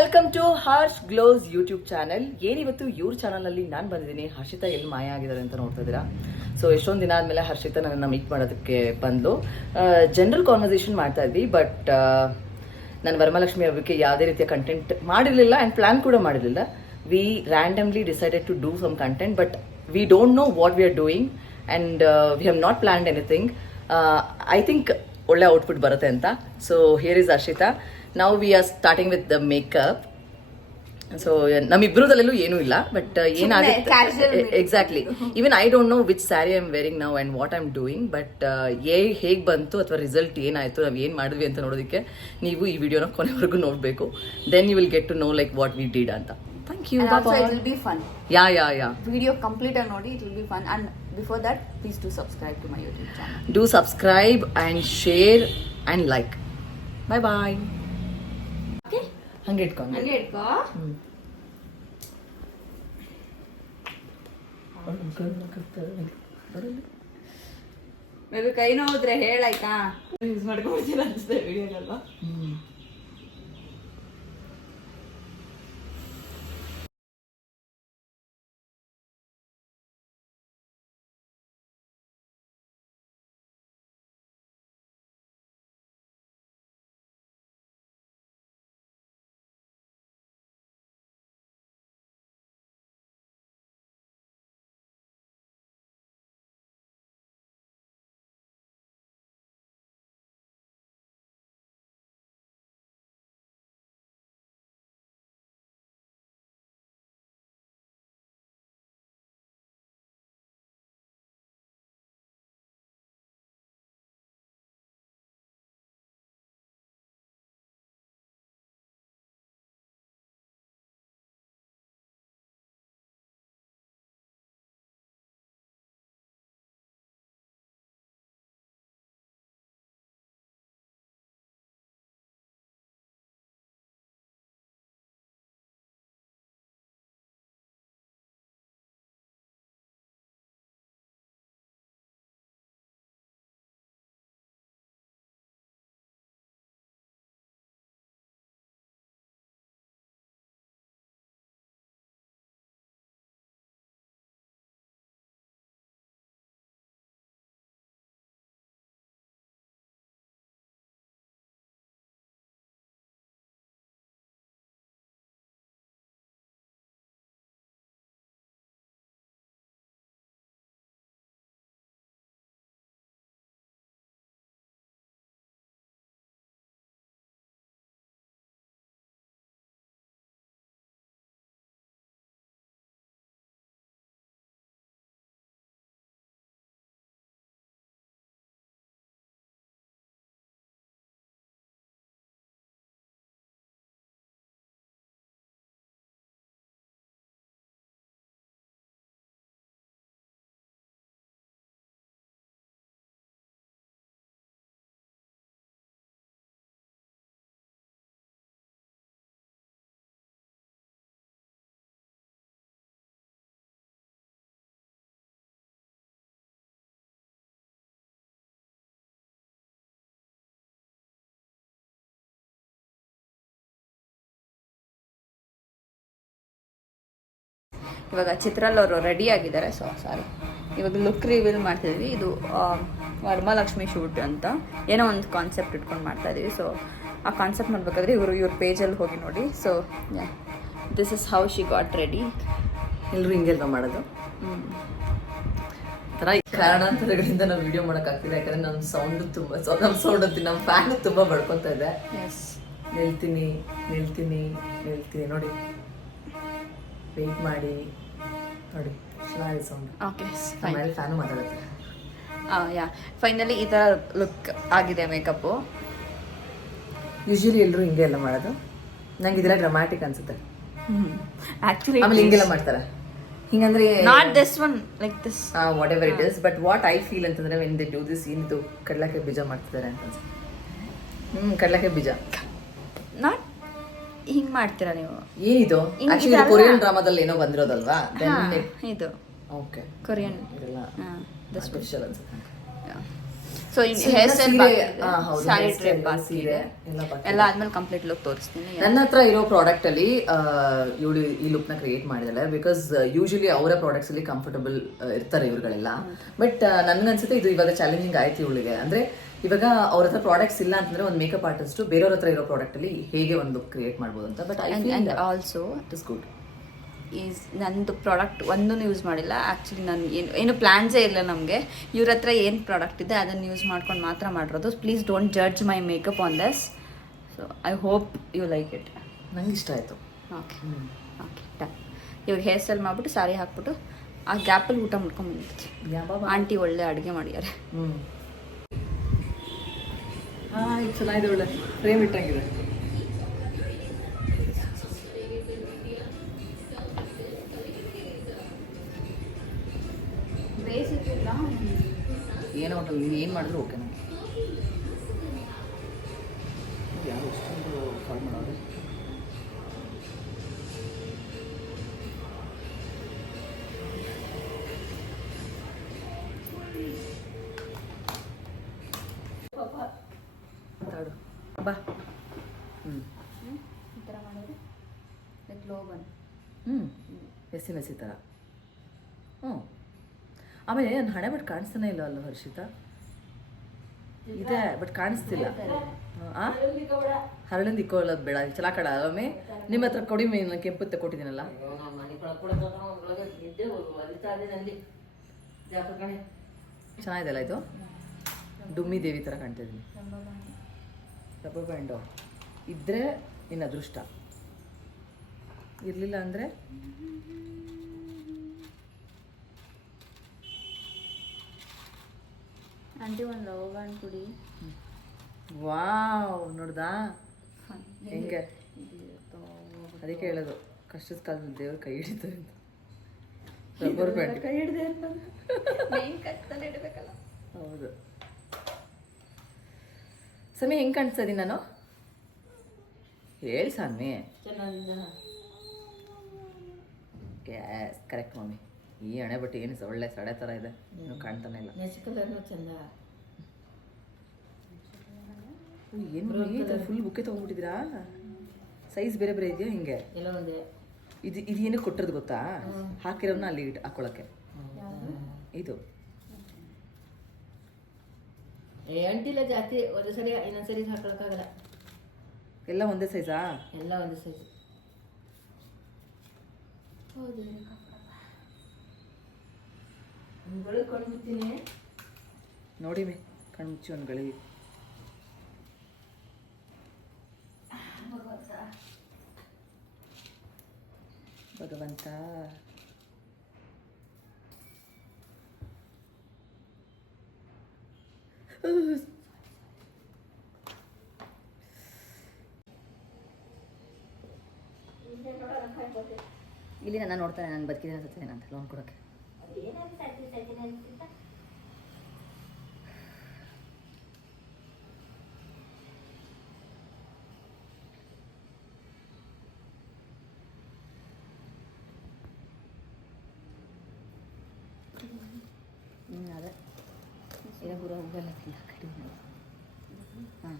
Welcome to Harsh gloss YouTube channel. ಏನಿವತ್ತು ಇವ್ರ ಚಾನಲಲ್ಲಿ ನಾನು ಬಂದಿದ್ದೀನಿ. ಹರ್ಷಿತಾ ಎಲ್ಲಿ ಮಾಯ ಆಗಿದ್ದಾರೆ ಅಂತ ನೋಡ್ತಾ ಇದ್ದೀರಾ. ಸೊ ಎಷ್ಟೊಂದು ದಿನ ಆದಮೇಲೆ ಹರ್ಷಿತಾ ನನ್ನನ್ನು ಮೀಟ್ ಮಾಡೋದಕ್ಕೆ ಬಂದು ಜನರಲ್ ಕಾನ್ವರ್ಸೇಷನ್ ಮಾಡ್ತಾ ಇದ್ವಿ. ಬಟ್ ನಾನು ವರಮಹಾಲಕ್ಷ್ಮಿ ಹಬ್ಬಕ್ಕೆ ಯಾವುದೇ ರೀತಿಯ ಕಂಟೆಂಟ್ ಮಾಡಿರಲಿಲ್ಲ ಆ್ಯಂಡ್ ಪ್ಲಾನ್ ಕೂಡ ಮಾಡಿರಲಿಲ್ಲ. We randomly decided to do some content, but we don't know what we are doing and we have not planned anything. I think ಒಳ್ಳೆ ಔಟ್ಪುಟ್ ಬರುತ್ತೆ ಅಂತ. So here is Harshita. ನಾವು we are starting with the makeup. So ನಮ್ಮಿಬ್ರದಲ್ಲೂ ಏನೂ ಇಲ್ಲ, but ಏನಾಗುತ್ತೆ exactly. Even I don't know which sari I am wearing now and what I am doing. But ಹೇಗೆ ಬಂತು ಅಥವಾ ರಿಸಲ್ಟ್ ಏನಾಯಿತು, ನಾವು ಏನು ಮಾಡಿದ್ವಿ ಅಂತ ನೋಡೋದಕ್ಕೆ ನೀವು ಈ ವಿಡಿಯೋನ ಕೊನೆವರೆಗೂ ನೋಡಬೇಕು. Then you will get to know like what we did ಅಂತ. Thank you. And also it will be fun. Yeah. Video complete and nodi, it will be fun. And before that, please do subscribe to my YouTube channel. Do subscribe and share and like. Bye bye. Okay. Hange itkonde. Maybe ಕೈ ನೋವಿದ್ರೆ ಹೇಳಾಯ್ತಾ use ಮಾಡ್ಕೊಳ್ತೀರಾ ಅನ್ಸುತ್ತೆ ವಿಡಿಯೋಗಲ್ವಾ. ಇವಾಗ ಚಿತ್ರಲ್ಲಿ ಅವರು ready ಆಗಿದ್ದಾರೆ. So sorry, ಇವಾಗ look reveal ಮಾಡ್ತಿದ್ವಿ. ಇದು Varamahalakshmi shoot ಅಂತ ಏನೋ ಒಂದು ಕಾನ್ಸೆಪ್ಟ್ ಇಟ್ಕೊಂಡು ಮಾಡ್ತಾ ಇದೀವಿ. ಸೊ ಆ ಕಾನ್ಸೆಪ್ಟ್ ಮಾಡಬೇಕಾದ್ರೆ ಇವ್ರ ಪೇಜಲ್ಲಿ ಹೋಗಿ ನೋಡಿ. So this is how she got ready. ಎಲ್ಲರೂ ಹಿಂಗೆಲ್ಲ ಮಾಡೋದು ಥರ ಕಾರಣಾಂತರಗಳಿಂದ ನಾವು ವಿಡಿಯೋ ಮಾಡೋಕ್ಕಾಗ್ತಿಲ್ಲ. ಯಾಕಂದರೆ ನಮ್ಮ ಸೌಂಡು ತುಂಬ ನಮ್ಮ ಫ್ಯಾನು ತುಂಬ ಬಡ್ಕೊತಾ ಇದೆ. ಎಸ್, ನಿಲ್ತೀನಿ ನೋಡಿ, ವೆಯ್ಟ್ ಮಾಡಿ ನೋಡಿ, ಚೆನ್ನಾಗಿದೆ ಸೌಂಡ್. ಓಕೆ, ಆಮೇಲೆ ಫ್ಯಾನು ಮಾತಾಡುತ್ತೆ. ಯಾ, ಫೈನಲಿ ಈ ಥರ ಲುಕ್ ಆಗಿದೆ ಮೇಕಪ್ಪು. ಯೂಶ್ವಲಿ ಎಲ್ಲರೂ ಹಿಂಗೆ ಎಲ್ಲ ಮಾಡೋದು. ನಂಗೆ ಇದೆಲ್ಲ ಡ್ರಾಮ್ಯಾಟಿಕ್ ಅನ್ಸುತ್ತೆ. ಆ್ಯಕ್ಚುಲಿ ಆಮೇಲೆ ಹಿಂಗೆಲ್ಲ ಮಾಡ್ತಾರೆ. ಹಿಂಗಂದ್ರೆ not this one, like this, whatever it is. But what I feel ಅಂತಂದ್ರೆ ವೆನ್ ದೇ ಡೂ ದಿಸ್, ಏನಿದು ಕಡಲೆಕಾಯಿ ಬೀಜ ಮಾಡ್ತಿದ್ದಾರೆ ಅಂತ ಅನ್ಸುತ್ತೆ. ಕಡಲೆಕಾಯಿ ಬೀಜ ನಾಟ್ ಹಿಂಗ್ ಮಾಡ್ತೀರಾ ನೀವು? ಏನಿದು ಆಕ್ಚುಲಿ ಕೊರಿಯನ್ ಡ್ರಾಮಾದಲ್ಲಿ ಏನೋ ಬಂದಿರೋದಲ್ವಾ? ಇದು ಓಕೆ, ಕೊರಿಯನ್ ಇದೆಲ್ಲ ಸ್ಪೆಷಲ್ ಅನ್ಸುತ್ತೆ. ಸೊ ಇನ್ So, ಹೇರ್ ಇನ್ನ ಸ್ಟೈಲ್ ಸೀರೆ, ಹೌದು, ಸಾರಿ hair ಟ್ರಿಪ್ style, ಬಾಕಿ ಸೀರೆ ಇದೆ ಎಲ್ಲ ಬಾಕಿ ಎಲ್ಲ ಇದೆ. ಆದ್ಮೇಲೆ ಕಂಪ್ಲೀಟ್ ಲುಕ್ ತೋರಿಸ್ತೀನಿ. ನನ್ನ ಹತ್ರ ಇರೋ ಪ್ರಾಡಕ್ಟ್ ಅಲ್ಲಿ ಇವಳು ಈ ಲುಕ್ ನ ಕ್ರಿಯೇಟ್ ಮಾಡಿದಾಳೆ ಬಿಕಾಸ್ ಯೂಶಲಿ ಅವರ ಪ್ರಾಡಕ್ಟ್ಸ್ ಅಲ್ಲಿ ಕಂಫರ್ಟಬಲ್ ಇರ್ತಾರೆ ಇವ್ರುಗಳೆಲ್ಲ. ಬಟ್ ನನ್ಗನ್ಸುತ್ತೆ ಇದು ಇವಾಗ ಚಾಲೆಂಜಿಂಗ್ ಆಯ್ತು ಇವಳಿಗೆ. ಅಂದ್ರೆ ಇವಾಗ ಅವ್ರ ಹತ್ರ ಪ್ರಾಡಕ್ಟ್ಸ್ ಇಲ್ಲ ಅಂತಂದ್ರೆ ಒಂದು ಮೇಕಪ್ ಆರ್ಟಿಸ್ಟ್ ಬೇರೆಯವ್ರ ಹತ್ರ ಇರೋ ಪ್ರಾಡಕ್ಟ್ ಅಲ್ಲಿ ಹೇಗೆ ಒಂದು ಲುಕ್ ಕ್ರಿಯೇಟ್ ಮಾಡ್ಬೋದು ಅಂತ. But I feel and also it is good. Is ನಂದು ಪ್ರಾಡಕ್ಟ್ ಒಂದೂ ಯೂಸ್ ಮಾಡಿಲ್ಲ ಆ್ಯಕ್ಚುಲಿ. ನಾನು ಏನು ಪ್ಲ್ಯಾನ್ಸೇ ಇಲ್ಲ ನಮಗೆ. ಇವ್ರ ಹತ್ರ ಏನು ಪ್ರಾಡಕ್ಟ್ ಇದೆ ಅದನ್ನು ಯೂಸ್ ಮಾಡ್ಕೊಂಡು ಮಾತ್ರ ಮಾಡಿರೋದು. Please don't judge my makeup on this. So I hope you like it. ನಂಗೆ ಇಷ್ಟ ಆಯ್ತು. Okay okay done. ಇವಾಗ ಹೇರ್ ಸ್ಟೈಲ್ ಮಾಡಿಬಿಟ್ಟು ಸಾರಿ ಹಾಕ್ಬಿಟ್ಟು ಆ ಗ್ಯಾಪಲ್ಲಿ ಊಟ ಮಾಡ್ಕೊಂಡ್ಬಂದಿತ್ತು. ಆಂಟಿ ಒಳ್ಳೆ ಅಡುಗೆ ಮಾಡಿದ್ದಾರೆ. ಇದು ಚೆನ್ನಾಗಿದೆ, ಒಳ್ಳೆ ಫ್ರೇಮ್ ಇಟ್ಟಂಗಿದೆ. ಏನೋ ಒಟ್ಟು ನೀನು ಏನು ಮಾಡಿದ್ರು ಓಕೆ. ನನಗೆ ಯಾರು ಇಷ್ಟೊಂದು ಕಾಲ್ ಮಾಡೋದು. ಮಾತಾಡು ಬಾ. ಈ ಥರ ಮಾಡೋದು ಲೈಕ್ ಲೋ ಬನ್. ಮೆಸ್ಸಿ ಮೆಸ್ಸಿ ಥರ. ಆಮೇಲೆ ನನ್ನ ಹಣೆ ಬಟ್ ಕಾಣಿಸ್ತಾನೆ ಇಲ್ಲ ಅಲ್ಲ ಹರ್ಷಿತಾ? ಇದೆ ಬಟ್ ಕಾಣಿಸ್ತಿಲ್ಲ. ಹರಳಿಂದ ಇಕ್ಕೊಳ್ಳೋದು ಬೇಡ, ಚಲ ಕಡ ಒಮ್ಮೆ ನಿಮ್ಮ ಹತ್ರ ಕೊಡಿ ಮೀನು ಕೆಂಪುತ್ತೆ ಕೊಟ್ಟಿದ್ದೀನಲ್ಲ. ಚೆನ್ನಾಗಿದೆ ಅಲ್ಲ ಇದು? ಡುಮ್ಮಿ ದೇವಿ ಥರ ಕಾಣ್ತಾ ಇದ್ದೀನಿ. ರಬ್ಬರ್ ಬ್ಯಾಂಡು ಇದ್ದರೆ ನಿನ್ನ ಅದೃಷ್ಟ, ಇರಲಿಲ್ಲ ಅಂದರೆ ಆಂಟಿ ಒಂದು ಲವ್ ಬ್ಯಾಂಡ್ ಕೊಡಿ. ವಾವ್, ನೋಡ್ದಾ ಹೆಂಗೆ? ಅದಕ್ಕೆ ಹೇಳೋದು ಕಷ್ಟದ ಕಾಲದಲ್ಲಿ ದೇವ್ರ ಕೈ ಹಿಡಿತಾರೆ ಅಂತ. ರಬ್ಬರ್ ಬ್ಯಾಂಡ್ ಕೈ ಹಿಡಿದೆ ಕತ್ತಲ್ಲಿ ಇಡಬೇಕಲ್ಲ. ಹೌದು. ಸಮಯ ಹೆಂಗೆ ಕಾಣಿಸ್ತಾ ಇದೀನಿ ನಾನು? ಹೇಳಿ ಸಾಮಿ. Yes correct mummy. ಈ ಹಣೆ ಬಟ್ಟೆ ಏನು ಒಳ್ಳೆ ಸಡೆ ಥರ ಇದೆ, ಏನು ಕಾಣ್ತಾನೆ ಇಲ್ಲ. ಏನು ಫುಲ್ ಬುಕ್ಕೆ ತೊಗೊಂಡ್ಬಿಟ್ಟಿದ್ದೀರಾ? ಸೈಜ್ ಬೇರೆ ಬೇರೆ ಇದೆಯಾ ಹಿಂಗೆ? ಇದು ಏನಕ್ಕೆ ಕೊಟ್ಟಿರೋದು ಗೊತ್ತಾ? ಹಾಕಿರೋನ್ನ ಅಲ್ಲಿ ಹಾಕೊಳ್ಳೋಕ್ಕೆ. ಇದು ಅಂಟಿಲ್ಲ ಜಾಸ್ತಿ, ಒಂದು ಸರಿ ಇನ್ನೊಂದು ಸರಿ ಹಾಕೊಳಕ್ಕಾಗಲ್ಲ. ಎಲ್ಲ ಒಂದೇ ಸೈಜಾ? ಎಲ್ಲ ಒಂದೇ ಸೈಜ್. ಹೌದು, ಕೊಂಡ್ಬಿಡ್ತೀನಿ ನೋಡಿ ಮೇ ಕಣ್ಮುಚ್ಚಿ ಒಂದು ಗಳಿಗೆ. ಭಗವಂತ ಇಲ್ಲಿ ನನ್ನ ನೋಡ್ತಾನೆ, ನಾನು ಬದುಕಿದ್ದೀನಿ ಅನ್ಸುತ್ತೇನೆ ಅಂತ ಲೋನ್ ಕೊಡೋಕ್ಕೆ. ಅದೇ ಈಗ ಗುರು ಹೋಗಲ್ಲ ಕಡಿಮೆ. ಹಾಂ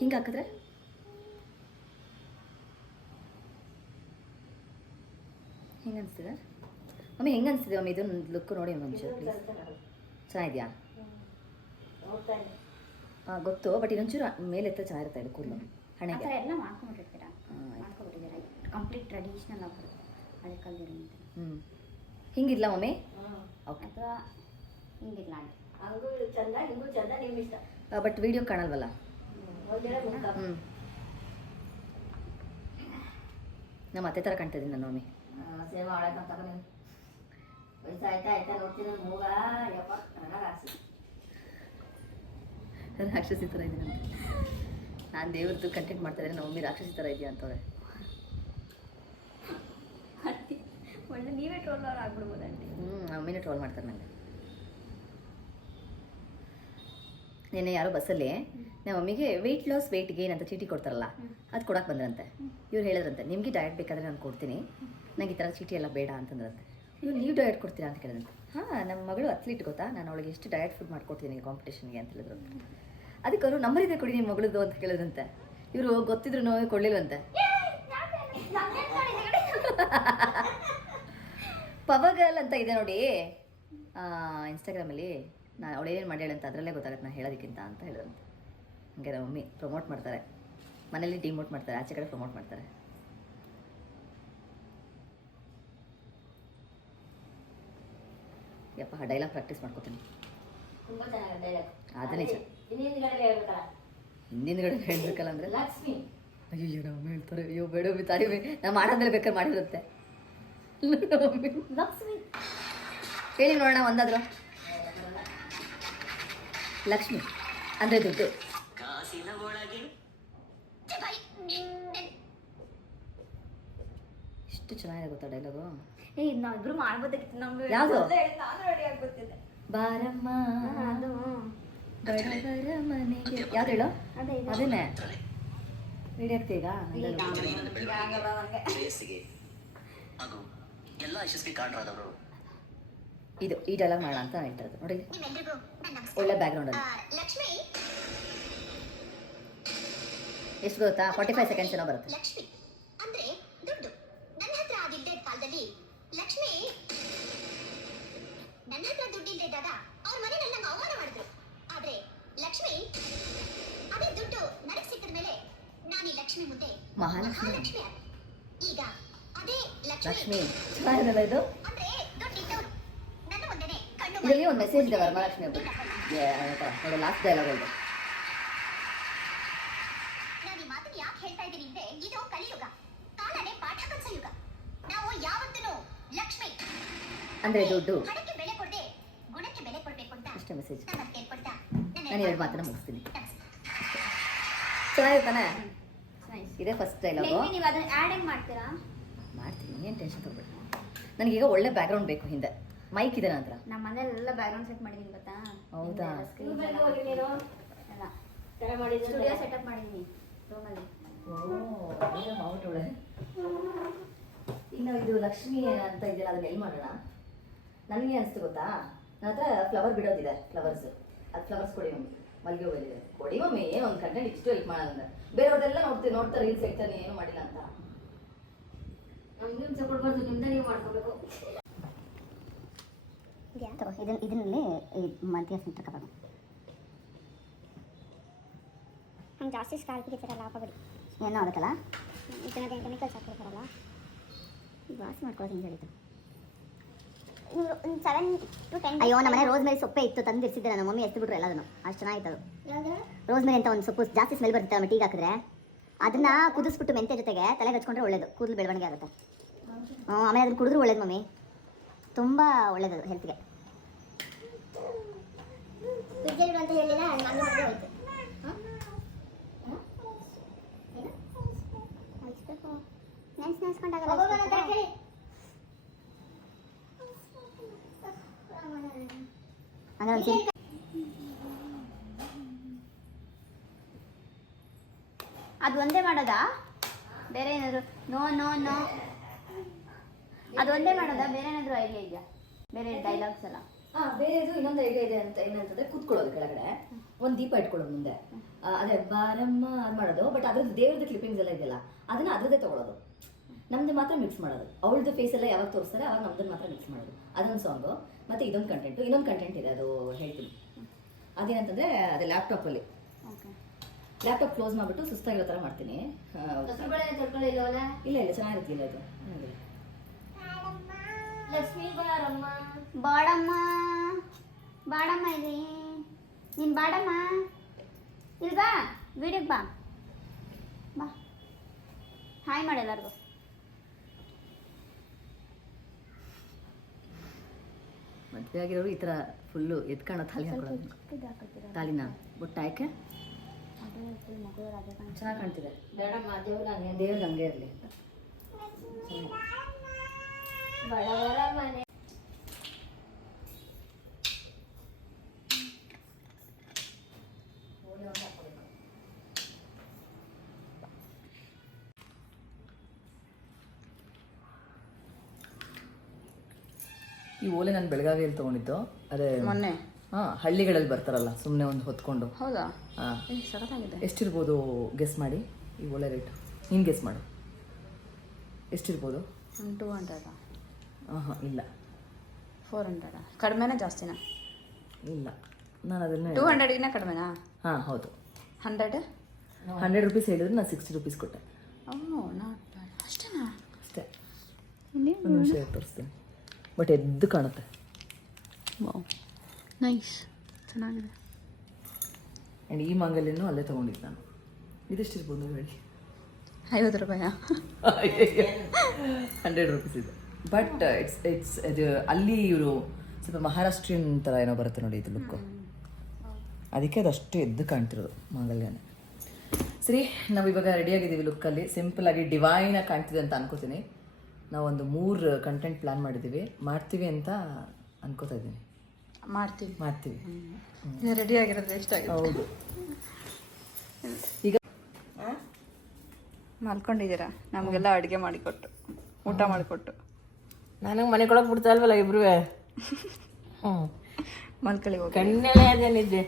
ಹಿಂಗೆ ಹಾಕಿದ್ರೆ ಹೆಂಗೆ ಅನಿಸ್ತಿದೆ ಮಮ್ಮಿ? ಹೆಂಗೆ ಅನಿಸ್ತಿದೆ ಮಮ್ಮಿ? ಇದು ಲುಕ್ ನೋಡಿ ಒಂಚೂರು ಪ್ಲೀಸ್. ಚೆನ್ನಾಗಿದೆಯಾ? ಹಾಂ ಗೊತ್ತು, ಬಟ್ ಇನ್ನೊಂಚೂರು ಮೇಲೆ ಎತ್ತ ಚೆನ್ನಾಗಿರುತ್ತೆ ಇದು ಕೂದಲು ಹಣೆಗೆ. ಎಲ್ಲ ಮಾಡ್ಕೊಂಡ್ಬಿಟ್ಟಿರ್ತೀರಾ? ಮಾಡ್ಕೊಬಿಟ್ಟಿದ್ದೀರಾ? ಕಂಪ್ಲೀಟ್ ಟ್ರೆಡಿಷ್ನಲ್ ಆಗಿ ಹಳೆ ಕಾಲದಿರೋಂಥ. ಹಿಂಗಿಲ್ಲ ಮಮ್ಮಿ? ಓಕೆ. ಅಥವಾ ಹಿಂಗಿಲ್ಲ ಆಂಟಿ? ಹಂಗೂ ಚಂದ, ಹಿಂಗೂ ಚಂದ, ನಿಮ್ಗೆ ಇಷ್ಟ. ಬಟ್ ವಿಡಿಯೋ ಕಾಣಲ್ವಲ್ಲ? ನಮ್ಮ ಅತ್ತೆ ಥರ ಕಾಣ್ತಾ ಇದ್ದೀನಿ ನಾನು ಮಮ್ಮಿ. ಸೇವಾ ಮಾಡಕ್ಕಂತ ನೀವು ವಯಸ್ಸಾಯ್ತಾ ಆಯ್ತಾ ನೋಡ್ತೀನಿ. ಮೂಗ ಯಪ್ಪ ನನಗೆ ರಾಸಿ ರಾಕ್ಷಸಿ ಥರ ಇದ್ದೀನಿ ಅಂತ. ನಾನು ದೇವ್ರದ್ದು ಕಂಟೆಂಟ್ ಮಾಡ್ತಾ ಇದ್ದೀನಿ, ನಮ್ಮ ಮಮ್ಮಿ ರಾಕ್ಷಸಿ ಥರ ಇದೆಯಾ ಅಂತವ್ರೆ. ಒಳ್ಳೆ ನೀವೇ ಟ್ರೋಲ್ ಅವ್ರು ಆಗ್ಬಿಡ್ಬೋದು ಆಂಟಿ. ಮಮ್ಮಿನೇ ಟ್ರೋಲ್ ಮಾಡ್ತಾರೆ ನನಗೆ. ನಿನ್ನೆ ಯಾರೋ ಬಸ್ಸಲ್ಲಿ ನಮ್ಮ ಮಮ್ಮಿಗೆ ವೆಯ್ಟ್ ಲಾಸ್ ವೆಯ್ಟ್ ಗೇನ್ ಅಂತ ಚೀಟಿ ಕೊಡ್ತಾರಲ್ಲ ಅದು ಕೊಡಕ್ಕೆ ಬಂದ್ರಂತೆ. ಇವ್ರು ಹೇಳಿದ್ರಂತೆ ನಿಮಗೆ ಡಯಟ್ ಬೇಕಾದರೆ ನಾನು ಕೊಡ್ತೀನಿ, ನಂಗೆ ಈ ಥರ ಚೀಟಿ ಎಲ್ಲ ಬೇಡ ಅಂತಂದ್ರಂತೆ. ಇವ್ರು ನೀವು ಡಯಟ್ ಕೊಡ್ತೀರಾ ಅಂತ ಕೇಳಿದಂತೆ. ಹಾಂ, ನಮ್ಮ ಮಗಳು ಅಥ್ಲೀಟ್ ಗೊತ್ತಾ, ನಾನು ಅವಳಿಗೆ ಎಷ್ಟು ಡಯಟ್ ಫುಡ್ ಮಾಡ್ಕೊಡ್ತೀನಿ ಕಾಂಪಿಟೇಷನ್ಗೆ ಅಂತ ಹೇಳಿದ್ರು. ಅದಕ್ಕೆ ಅವರು ನಂಬರ್ ಇದೆ ಕೊಡಿ ನಿಮ್ಮ ಮಗಳದ್ದು ಅಂತ ಕೇಳಿದ್ರಂತೆ. ಇವರು ಗೊತ್ತಿದ್ರು ಕೊಡಲಿಲ್ವಂತೆ. ಪವಗಲ್ ಅಂತ ಇದೆ ನೋಡಿ ಇನ್ಸ್ಟಾಗ್ರಾಮಲ್ಲಿ, ನಾನು ಅವಳೇನೇನು ಮಾಡ್ಯಾಳೆ ಅಂತ ಅದರಲ್ಲೇ ಗೊತ್ತಾಗುತ್ತೆ ನಾನು ಹೇಳೋದಕ್ಕಿಂತ ಅಂತ ಹೇಳಿದ್ರಂತೆ. ಹಂಗೆ ನಮ್ಮ ಮಮ್ಮಿ ಪ್ರಮೋಟ್ ಮಾಡ್ತಾರೆ, ಮನೇಲಿ ಡಿಮೋಟ್ ಮಾಡ್ತಾರೆ, ಆಚೆ ಕಡೆ ಪ್ರಮೋಟ್ ಮಾಡ್ತಾರೆ. ಯಪ್ಪ ಡೈಲಾಗ್ ಪ್ರಾಕ್ಟೀಸ್ ಮಾಡ್ಕೋತೀನಿ. ತುಂಬ ಚೆನ್ನಾಗಿದೆ ಡೈಲಾಗ್. ಅದು ನಿಜ. ಹಿಂದಿನ ಹೇಳ್ಬೇಕಲ್ಲ, ಹಿಂದಿನಗಡೆ ಹೇಳ್ಬೇಕಲ್ಲ ಅಂದರೆ ಲಕ್ಷ್ಮಿ ಅಯ್ಯೋ ನಮ್ಮ ಹೇಳ್ತಾರೆ. ಅಯ್ಯೋ ಬೇಡ ತಾಯಿ, ನಾವು ಮಾಡೋದ್ರೆ ಬೇಕಾದ್ರೆ ಮಾಡಿರುತ್ತೆ. ಲಕ್ಷ್ಮಿ ಹೇಳಿ ನೋಡೋಣ ಒಂದಾದ್ರು. ಲಕ್ಷ್ಮಿ ಅಂದರೆ ದುಡ್ಡು. ಎಷ್ಟು ಚೆನ್ನಾಗಿದೆ ಗೊತ್ತಾ ಡೈಲಾಗು. ನಾವಿಬ್ರು ಮಾಡ್ಬೋದಾಗಿತ್ತು. ನಮ್ಗೆ ಯಾವ್ದು? ನಾನು ರೆಡಿ ಆಗ್ಬೋದಿದ್ದೆ. ಬಾರಮ್ಮ ಅದು ಬಡವರ ಮನೆಗೆ ಯಾವ್ದು ಹೇಳು? ಅದೇ ಇದೆ. ಅದನ್ನೇ ರೆಡಿ ಆಗ್ತೀಗ. ಆಗಲ್ಲ ನಂಗೆ. ಹಾಗೂ ಎಲ್ಲ ಯಶಸ್ವಿ ಕಾರಣರಾದವರು ಇದು ಈ ಡೈಲಾಗ್ ಮಾಡೋಣ ಅಂತ ಹೇಳ್ತಾರೆ ನೋಡಿ. ಒಳ್ಳೆ ಬ್ಯಾಕ್ಗ್ರೌಂಡ್ ಅಲ್ಲಿ ಲಕ್ಷ್ಮಿ ಎಷ್ಟು ಗೊತ್ತಾ? 45 ಸೆಕೆಂಡ್ಸ್ ಏನೋ ಬರುತ್ತೆ. ಲಕ್ಷ್ಮಿ ಅಂದ್ರೆ ದುಡ್ಡು. ನನ್ನ ಹತ್ರ ಅದಿಲ್ಲದೆ ಕಾಲದಲ್ಲಿ ಲಕ್ಷ್ಮಿ ನನ್ನ ಹತ್ರ ದುಡ್ಡಿಲ್ಲದೆ ಇದ್ದಾಗ ಅವ್ರ ಮನೆ ನನ್ನ ಅವಮಾನ ಮಾಡಿದ್ರು. ಆದ್ರೆ ಲಕ್ಷ್ಮಿ ಅದೇ ದುಡ್ಡು ನನಗೆ ಸಿಕ್ಕಿದ ಮೇಲೆ ನಾನು ಈ ಲಕ್ಷ್ಮಿ ಮುಂದೆ ಮಹಾಲಕ್ಷ್ಮಿ. ಮಹಾಲಕ್ಷ್ಮಿ ಆದೆ. ಈಗ ಅದೇ ಲಕ್ಷ್ಮಿ ಲಕ್ಷ್ಮಿ ಚೆನ್ನಾಗಿದೆಲ್ಲ ಇದು. ಅಂದ್ರೆ ದುಡ್ಡಿದ್ದವ್ರು ನನ್ನ ಮುಂದೆನೆ ಕಣ್ಣು ಇದರಲ್ಲಿ ಒಂದು ಮೆಸೇಜ್ ಇದೆ ವರಮಹಾಲಕ್ಷ್ಮಿ ಹಬ್ಬ ನೋಡಿ. ಲಾಸ್ಟ್ ಡೈಲಾಗ್ ಇದೆ. ನಾನು ಈ ಮಾತನ್ನ ಯಾಕೆ ಹೇಳ್ತಾ ಇದ್ದೀನಿ ಅಂದ್ರೆ ಇದು ಕಲಿಯುಗ, ಕಾಲನೇ ಪಾಠ ಕಲಿಸೋ ಯುಗ. ನಾವು ಯಾವತ್ತೂ ಲಕ್ಷ್ಮಿ ಅಂದ್ರೆ ದುಡ್ಡು ಹಣಕ್ಕೆ ಬೆಲೆ ಕೊಡದೆ ಗುಣಕ್ಕೆ ಬೆಲೆ ಕೊಡ್ಬೇಕು ಅಂತ ಅಷ್ಟೇ ಮೆಸೇಜ್. ನನ್ನ ಕೇಳ್ಕೊಳ್ತಾ ನಾನು ಎರಡು ಮಾತನ್ನ ಮುಗಿಸ್ತೀನಿ. ಚೆನ್ನಾಗಿದೆ ತಾನೆ? Nice. ಇದೇ ಫಸ್ಟ್ ಡೈಲಾಗು. ಹೆಂಗೆ ನೀವು ಅದನ್ನ ಆ್ಯಡ್ ಹೆಂಗೆ ಮಾಡ್ತೀರಾ? ಮಾಡ್ತೀನಿ, ಏನು ಟೆನ್ಷನ್ ತಗೋಬೇಡಿ. ನನಗೀಗ ಒಳ್ಳೆ ಬ್ಯಾಕ್ಗ್ರೌಂಡ್ ಬೇಕು, ಹಿಂದೆ ಮೈಕ್ ಇದೆ ನನ್ನ ಹತ್ರ. ನಮ್ಮ ಮನೇಲೆಲ್ಲ ಬ್ಯಾಕ್ಗ್ರೌಂಡ್ ಸೆಟ್ ಮಾಡಿದೀನಿ ಗೊತ್ತಾ? ಹೌದಾ? ಸ್ಟುಡಿಯೋ ಸೆಟಪ್ ಮಾಡಿದೀನಿ ರೂಮಲ್ಲಿ. ಇನ್ನು ಇದು ಲಕ್ಷ್ಮಿ ಅಂತ ಇದೆಯಲ್ಲ, ಅದನ್ನ ಎಲ್ಲಿ ಮಾಡೋಣ? ನನಗೆ ಅನಿಸ್ತು ಗೊತ್ತಾ, ನನ್ನ ಹತ್ರ ಫ್ಲವರ್ ಬಿಡೋದಿದೆ, ಫ್ಲವರ್ಸ್. ಅದು ಫ್ಲವರ್ಸ್ ಕೊಡಿ ಮಮ್ಮಿ, ಮಲ್ಲಿಗೆ ಹೂವಿದೆ ಕೊಡಿ ಮಮ್ಮಿ. ಏನು ಒಂದು ಕಂಟೆಂಟ್ ಇಷ್ಟು ಹೆಲ್ಪ್ ಮಾಡೋದಂದ್ರೆ ಬೇರೆಯವ್ರದೆಲ್ಲ ನೋಡ್ತಾ ರೀಲ್ಸ್ ಹೇಳ್ತಾನೆ ಏನು ಮಾಡಿಲ್ಲ ಅಂತ. ನಮ್ಗೆ ಕೊಡ್ಬಾರ್ದು, ನಿಮ್ದೇ ನೀವು ಮಾಡ್ಕೋಬೇಕು. ಇದರಲ್ಲಿ ಮಧ್ಯ ಸೆಂಟರ್ ಕಬಾಬ್ ಹಂಗೆ ಜಾಸ್ತಿ ಸ್ಕಾಲ್ಪಿಗೆ ಥರ ಹಾಕಬೇಡಿ. ಏನೋ ಆಗುತ್ತಲ್ಲ, ಇದನ್ನ ಕೆಮಿಕಲ್ಸ್ ಹಾಕಿರ್ತಾರಲ್ಲ. ವಾಸಿ ಮಾಡ್ಕೊಳ್ಳೋದು ಹಿಂಗೆ ಹೇಳಿದ್ದು. ಇವರು ಒಂದು 7 to 10. ಅಯ್ಯೋ ನಮ್ಮನೆ ರೋಸ್ಮೇರಿ ಸೊಪ್ಪೆ ಇತ್ತು, ತಂದಿರಿಸಿದ್ದೆ ನನ್ನ ಮಮ್ಮಿ ಎತ್ತು ಬಿಟ್ರು ಎಲ್ಲದನ್ನು. ಅಷ್ಟು ಚೆನ್ನಾಗಿತ್ತು ಅದು. ಯಾವ್ದು? ರೋಸ್ಮೇರಿ ಅಂತ ಒಂದು ಸೊಪ್ಪು ಜಾಸ್ತಿ ಸ್ಮೆಲ್ ಬರುತ್ತೆ ನಮ್ಮ ಟೀಗೆ ಹಾಕಿದ್ರೆ. ಅದನ್ನ ಕುದಿಸ್ಬಿಟ್ಟು ಮೆಂತೆ ಜೊತೆಗೆ ತಲೆಗೆ ಹಚ್ಕೊಂಡ್ರೆ ಒಳ್ಳೇದು, ಕೂದಲು ಬೆಳವಣಿಗೆ ಆಗುತ್ತೆ. ಆಮೇಲೆ ಅದನ್ನ ಕುಡಿದ್ರು ಒಳ್ಳೇದು ಮಮ್ಮಿ, ತುಂಬ ಒಳ್ಳೇದು ಹೆಲ್ತ್ಗೆ. ಫ್ರಿಜ್ಜಲ್ಲಿ ಅಂತ ಹೇಳಿಲ್ಲ, ನಾನು ಮದುವೆ ಹೋಯ್ತು. ನೆನ್ಸ್ಕೊಂಡಾಗಲ್ಲ ಹಂಗೆ ಅದು ಒಂದೇ ಮಾಡೋದಾ? ಬೇರೆ ಏನಾದ್ರು? ನೋ ನೋ ನೋ, ಅದು ಒಂದೇ ಮಾಡೋದಾ? ಬೇರೆ ಏನಾದ್ರು ಐಡಿಯಾ ಇದೆಯಾ? ಬೇರೆ ಡೈಲಾಗ್ಸ್ ಎಲ್ಲ? ಬೇರೆದು ಇನ್ನೊಂದು ಐಡಿಯಾ ಇದೆ ಅಂತ. ಏನಂತಂದ್ರೆ ಕೂತ್ಕೊಳ್ಳೋದು ಕೆಳಗಡೆ, ಒಂದು ದೀಪ ಇಟ್ಕೊಳ್ಳೋದು ಮುಂದೆ. ಅದೇ ಬಾರಮ್ಮ ಅದು ಮಾಡೋದು. ಬಟ್ ಅದ್ರದ್ದು ದೇವ್ರದ್ದು ಕ್ಲಿಪ್ಪಿಂಗ್ಸ್ ಎಲ್ಲ ಇದೆಯಲ್ಲ, ಅದನ್ನ ಅದ್ರದ್ದೇ ತಗೊಳ್ಳೋದು, ನಮ್ದು ಮಾತ್ರ ಮಿಕ್ಸ್ ಮಾಡೋದು. ಅವಳದು ಫೇಸ್ ಎಲ್ಲ ಯಾವಾಗ ತೋರಿಸ್ತಾರೆ ಅವಾಗ ನಮ್ದನ್ನ ಮಾತ್ರ ಮಿಕ್ಸ್ ಮಾಡೋದು. ಅದೊಂದು ಸಾಂಗು. ಮತ್ತೆ ಇದೊಂದು ಕಂಟೆಂಟು, ಇನ್ನೊಂದು ಕಂಟೆಂಟ್ ಇದೆ, ಅದು ಹೇಳ್ತೀನಿ. ಅದೇನಂತಂದ್ರೆ ಅದೇ ಲ್ಯಾಪ್ಟಾಪಲ್ಲಿ ಲ್ಯಾಪ್ಟಾಪ್ ಕ್ಲೋಸ್ ಮಾಡಿಬಿಟ್ಟು ಸುಸ್ತಾಗಿರೋ ಥರ ಮಾಡ್ತೀನಿ. ಇಲ್ಲ ಇಲ್ಲ ಚೆನ್ನಾಗಿರ್ತಿಲ್ಲ ಇದು. ಲಕ್ಷ್ಮೀ ಬಾರಮ್ಮ. ಬಾಡಮ್ಮ ಬಾಡಮ್ಮ ಇಲ್ಲಿ ನೀನು ಬಾಡಮ್ಮ ಇಲ್ವಾ? ವಿಡಿಯೋಗೆ ಬಾ ಬಾ, ಹಾಯ್ ಮಾಡಿ ಎಲ್ಲರಿಗೂ. ಮದುವೆ ಆಗಿರೋರು ಈ ಥರ ಫುಲ್ಲು ಎತ್ಕೊಳ್ಳೋ ತಾಲಿ ಹಾಕೊಳ್ಳೋದು. ತಾಲಿನ ಬುಟ್ಟ ಯಾಕೆ ಚೆನ್ನಾಗಿ ಕಾಣ್ತಿದೆ. ಬೇಡಮ್ಮ, ದೇವ್ರ ದೇವ್ರಿಗೆ ಹಂಗೆ ಇರಲಿ. ಬಡವರ ಮನೆ. ಈ ಓಲೆ ನಾನು ಬೆಳಗಾವಿಯಲ್ಲಿ ತೊಗೊಂಡಿದ್ದು. ಅದೇ ಮೊನ್ನೆ ಹಾಂ, ಹಳ್ಳಿಗಳಲ್ಲಿ ಬರ್ತಾರಲ್ಲ ಸುಮ್ಮನೆ ಒಂದು ಹೊತ್ಕೊಂಡು. ಹೌದಾ? ಹಾಂ, ಸಖತ್ತಾಗಿದೆ. ಎಷ್ಟಿರ್ಬೋದು ಗೆಸ್ ಮಾಡಿ ಈ ಓಲೆ ರೇಟ್? ನೀನು ಗೆಸ್ ಮಾಡು, ಎಷ್ಟಿರ್ಬೋದು? 200. ಹಾಂ ಇಲ್ಲ 400. ಕಡಿಮೆನಾ ಜಾಸ್ತಿನಾ? ಇಲ್ಲ, ನಾನು ಅದನ್ನೇ 200ಗಿನ ಕಡಿಮೆನಾ? ಹಾಂ ಹೌದು. 100? 100 ರುಪೀಸ್ ಹೇಳಿದ್ರೆ ನಾನು 60 ರುಪೀಸ್ ಕೊಟ್ಟೆ ನಾಟ್ ಬ್ಯಾಡ್. ಅಷ್ಟೇನಾ? ಅಷ್ಟೇ. ಒಂದು ನಿಮಿಷ ತೋರಿಸ್ತೀನಿ. ಬಟ್ ಎದ್ದು ಕಾಣುತ್ತೆ. ನೈಸ್, ಚೆನ್ನಾಗಿದೆ. ಆ್ಯಂಡ್ ಈ ಮಾಂಗಲ್ಯನೂ ಅಲ್ಲೇ ತೊಗೊಂಡಿದ್ದು ನಾನು. ಇದೆಷ್ಟಿರ್ಬೋದು ಹೇಳಿ? 50 ರೂಪಾಯಾ? 100 ರುಪೀಸ್ ಇದೆ. ಬಟ್ ಇಟ್ಸ್ ಇದು ಅಲ್ಲಿ ಇವರು ಸ್ವಲ್ಪ ಮಹಾರಾಷ್ಟ್ರೀಯನ್ ಥರ ಏನೋ ಬರುತ್ತೆ ನೋಡಿ ಇದು ಲುಕ್ಕು. ಅದಕ್ಕೆ ಅದಷ್ಟು ಎದ್ದು ಕಾಣ್ತಿರೋದು ಮಾಂಗಲ್ಯನೇ. ಸರಿ, ನಾವು ಇವಾಗ ರೆಡಿಯಾಗಿದ್ದೀವಿ ಲುಕ್ಕಲ್ಲಿ. ಸಿಂಪಲ್ಲಾಗಿ ಡಿವೈನಾಗಿ ಕಾಣ್ತಿದೆ ಅಂತ ಅನ್ಕೋತೀನಿ. ನಾವೊಂದು 3 ಕಂಟೆಂಟ್ ಪ್ಲ್ಯಾನ್ ಮಾಡಿದ್ದೀವಿ, ಮಾಡ್ತೀವಿ ಅಂತ ಅನ್ಕೋತಾ ಇದ್ದೀನಿ. ಮಾಡ್ತೀವಿ. ರೆಡಿ ಆಗಿರೋದು ಎಷ್ಟಾಗಿದೆ? ಹೌದು. ಈಗ ಮಲ್ಕೊಂಡಿದ್ದೀರಾ? ನಮಗೆಲ್ಲ ಅಡುಗೆ ಮಾಡಿಕೊಟ್ಟು, ಊಟ ಮಾಡಿಕೊಟ್ಟು. ನನಗೆ ಮನೆ ಕೊಡೋಕೆ ಬಿಡ್ತಾ ಇಲ್ವಲ್ಲ ಇಬ್ರು. ಹ್ಞೂ, ಮಲ್ಕಳಿ ಹೋಗಿ. ಕಣ್ಣೆಲೆ ಅದೇನಿದ್ದೆ.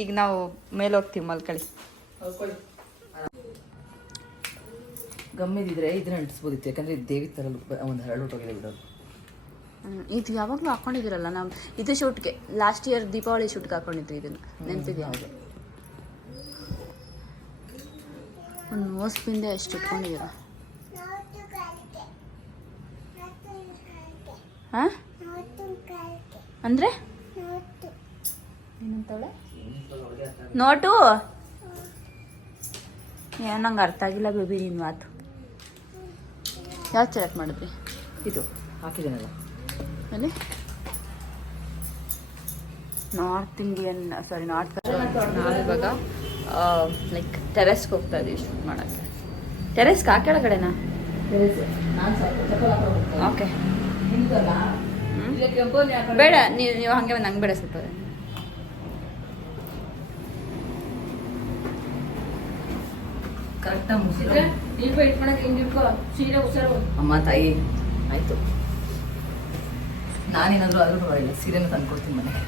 ಈಗ ನಾವು ಮೇಲೆ ಹೋಗ್ತೀವಿ, ಮಲ್ಕಳಿ. ಗಮ್ಮಿದಿದ್ರೆ ಇದನ್ನ ಅಂಟಿಸ್ಬೋದಿತ್ತು, ಯಾಕಂದರೆ ಇದು ದೇವಿ ಥರ ಒಂದು ಹರಳೋಟೋಗಿದೆ ಬಿಡೋದು. ಇದು ಯಾವಾಗಲೂ ಹಾಕೊಂಡಿದ್ದೀರಲ್ಲ ನಾವು. ಇದು ಶೂಟ್ಗೆ ಲಾಸ್ಟ್ ಇಯರ್ ದೀಪಾವಳಿ ಶೂಟ್ಗೆ ಹಾಕೊಂಡಿದ್ವಿ ಇದನ್ನು, ನೆನಪಿದೆಯಾ? ಒಂದು ಮೋಸ್ಪಿಂದೆ ಎಷ್ಟು ಇಟ್ಕೊಂಡಿದ್ದೀರಾ? ಹಾಂ ಅಂದರೆ ಏನಂತವಳೆ? ನೋಟು ಏನು ನಂಗೆ ಅರ್ಥ ಆಗಿಲ್ಲ ಬೇಬಿ ನಿನ್ನ ಮಾತು. ಯಾವ್ದು ಸೆಲೆಕ್ಟ್ ಮಾಡಿದ್ರಿ? ಇದು ಹಾಕಿದ್ದೀನಲ್ಲ ಅಲ್ಲಿ ನಾರ್ತ್ ಇಂಡಿಯನ್, ಸಾರಿ ನಾರ್ತ್. ನಾವಿವಾಗ ಲೈಕ್ ಟೆರೆಸ್ಗೆ ಹೋಗ್ತಾ ಇದೀವಿ ಶೂಟ್ ಮಾಡೋಕ್ಕೆ. ಟೆರೆಸ್ಗೆ ಆ ಕೆಳಗಡೆನಾ? ಓಕೆ, ಬೇಡ, ನೀವು ಹಾಗೆ ನಂಗೆ ಬೇಡ ಸ್ವಲ್ಪ. ಕರೆಕ್ಟಾಗಿ ಮುಗಿಸಿದ್ರೆ ಅಮ್ಮ ತಾಯಿ ಆಯಿತು. ನಾನೇನಾದರೂ ಆದರೂ ಪರವಾಗಿಲ್ಲ, ಸೀರೆನ ತಂದ್ಕೊಡ್ತೀನಿ ಮನೆಗೆ.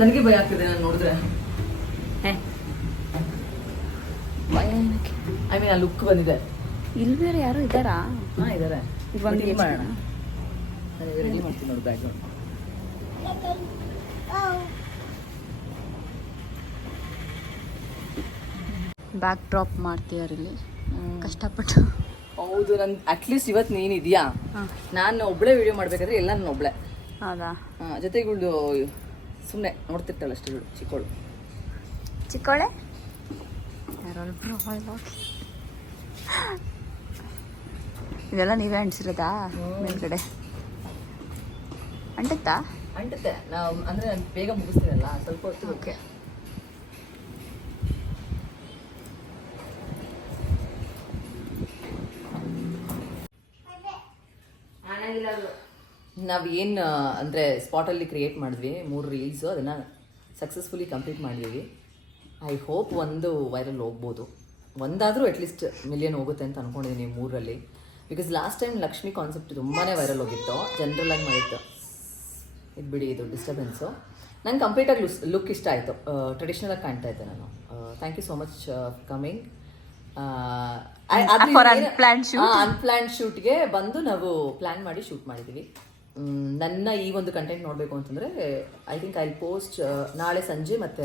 ನನಗೆ ಭಯ ಆಗ್ತಿದೆ ನಾನು ನೋಡಿದ್ರೆ. ಐ ಮೀನ್ ಆ ಲುಕ್ ಬಂದಿದೆ. ಇಲ್ಲಿ ಬೇರೆ ಯಾರು ಇದ್ದಾರಾ? ಹಾಂ ಇದ್ದಾರೆ. ಈಗ ಒಂದು ಇದು ಮಾಡೋಣ, ನನಗೆ ರೆಡಿ ಮಾಡ್ತೀನಿ ನೋಡಿ ಬ್ಯಾಗ್ ನೋಡಿ. ಬ್ಯಾಕ್ ಡ್ರಾಪ್ ಮಾಡ್ತೀಯಾರ ಇಲ್ಲಿ ಕಷ್ಟಪಟ್ಟು. ಹೌದು, ನನ್ನ ಅಟ್ಲೀಸ್ಟ್ ಇವತ್ತು ನೀನಿದೆಯಾ, ನಾನು ಒಬ್ಬಳೇ ವಿಡಿಯೋ ಮಾಡಬೇಕಾದ್ರೆ ಎಲ್ಲ ನಾನು ಒಬ್ಬಳೇ. ಹೌದಾ? ಹಾಂ, ಜೊತೆಗಳು ಸುಮ್ಮನೆ ನೋಡ್ತಿರ್ತಾಳೆ ಅಷ್ಟೇ ಇವಳು ಚಿಕ್ಕವಳು. ಚಿಕ್ಕವಳೆ ಯಾರೊಬ್ರು ಇದೆಲ್ಲ ನೀವೇ ಅಂಟಿಸಿರೋದಾ ಮೇಲ್ಗಡೆ? ಅಂಟುತ್ತಾ? ಅಂಟುತ್ತೆ. ನಾವು ಅಂದರೆ ನಾನು ಬೇಗ ಮುಗಿಸ್ತೀನಲ್ಲ ಸ್ವಲ್ಪ ಹೊತ್ತು. ಓಕೆ. ನಾವು ಏನು ಅಂದರೆ ಸ್ಪಾಟಲ್ಲಿ ಕ್ರಿಯೇಟ್ ಮಾಡಿದ್ವಿ 3 ರೀಲ್ಸು, ಅದನ್ನು ಸಕ್ಸಸ್ಫುಲಿ ಕಂಪ್ಲೀಟ್ ಮಾಡಿದ್ದೀವಿ. ಐ ಹೋಪ್ ಒಂದು ವೈರಲ್ ಹೋಗ್ಬೋದು, ಒಂದಾದರೂ ಅಟ್ಲೀಸ್ಟ್ ಮಿಲಿಯನ್ ಹೋಗುತ್ತೆ ಅಂತ ಅಂದ್ಕೊಂಡಿದ್ದೀನಿ 3ರಲ್ಲಿ. Because last time Lakshmi concept ತುಂಬಾ ವೈರಲ್ ಹೋಗಿತ್ತು, ಜನರಲಾಗಿ ಮಾಡಿತ್ತು. ಇದು ಬಿಡಿ, ಇದು ಡಿಸ್ಟರ್ಬೆನ್ಸು. ನಂಗೆ ಕಂಪ್ಲೀಟಾಗಿ ಲುಕ್ ಇಷ್ಟ ಆಯಿತು, ಟ್ರೆಡಿಷ್ನಲಾಗಿ ಕಾಣ್ತಾ ಇದ್ದೆ ನಾನು. Thank you so much coming. Unplanned ಶೂಟ್ಗೆ ಬಂದು ನಾವು ಪ್ಲ್ಯಾನ್ ಮಾಡಿ ಶೂಟ್ ಮಾಡಿದ್ದೀವಿ. ನನ್ನ ಈ ಒಂದು ಕಂಟೆಂಟ್ ನೋಡಬೇಕು ಅಂತಂದರೆ ಐ ಥಿಂಕ್ ಐ ಪೋಸ್ಟ್ ನಾಳೆ ಸಂಜೆ ಮತ್ತು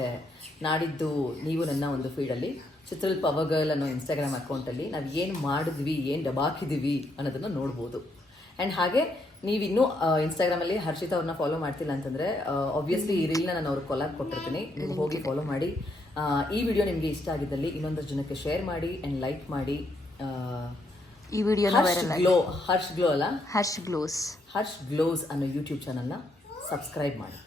ನಾಡಿದ್ದು ನೀವು ನನ್ನ ಒಂದು ಫೀಡಲ್ಲಿ ಚಿತ್ರಲ್ ಪವರ್ ಗರ್ಲ್ ಅನ್ನೋ ಇನ್ಸ್ಟಾಗ್ರಾಮ್ ಅಕೌಂಟಲ್ಲಿ ನಾವು ಏನು ಮಾಡಿದ್ವಿ, ಏನು ಡಬಾಕಿದ್ದೀವಿ ಅನ್ನೋದನ್ನು ನೋಡ್ಬೋದು. ಆ್ಯಂಡ್ ಹಾಗೆ ನೀವಿನ್ನೂ ಇನ್ಸ್ಟಾಗ್ರಾಮಲ್ಲಿ ಹರ್ಷಿತಾ ಅವ್ರನ್ನ ಫಾಲೋ ಮಾಡ್ತಿಲ್ಲ ಅಂತಂದರೆ ಆಬ್ವಿಯಸ್ಲಿ ಈ ರೀಲ್ನ ನಾನು ಅವ್ರಿಗೆ ಕೊಲಾಬ್ ಕೊಟ್ಟಿರ್ತೀನಿ, ನೀವು ಹೋಗಿ ಫಾಲೋ ಮಾಡಿ. ಈ ವಿಡಿಯೋ ನಿಮಗೆ ಇಷ್ಟ ಆಗಿದ್ದಲ್ಲಿ ಇನ್ನೊಂದಷ್ಟು ಜನಕ್ಕೆ ಶೇರ್ ಮಾಡಿ ಆ್ಯಂಡ್ ಲೈಕ್ ಮಾಡಿ. ಈ ವಿಡಿಯೋ ಹರ್ಷ್ ಗ್ಲೋ ಅಲ್ಲ, ಹರ್ಷ್ ಗ್ಲೋಸ್ ಹರ್ಷ್ ಗ್ಲೋಸ್ ಅನ್ನೋ ಯೂಟ್ಯೂಬ್ ಚಾನಲ್ನ ಸಬ್ಸ್ಕ್ರೈಬ್ ಮಾಡಿ.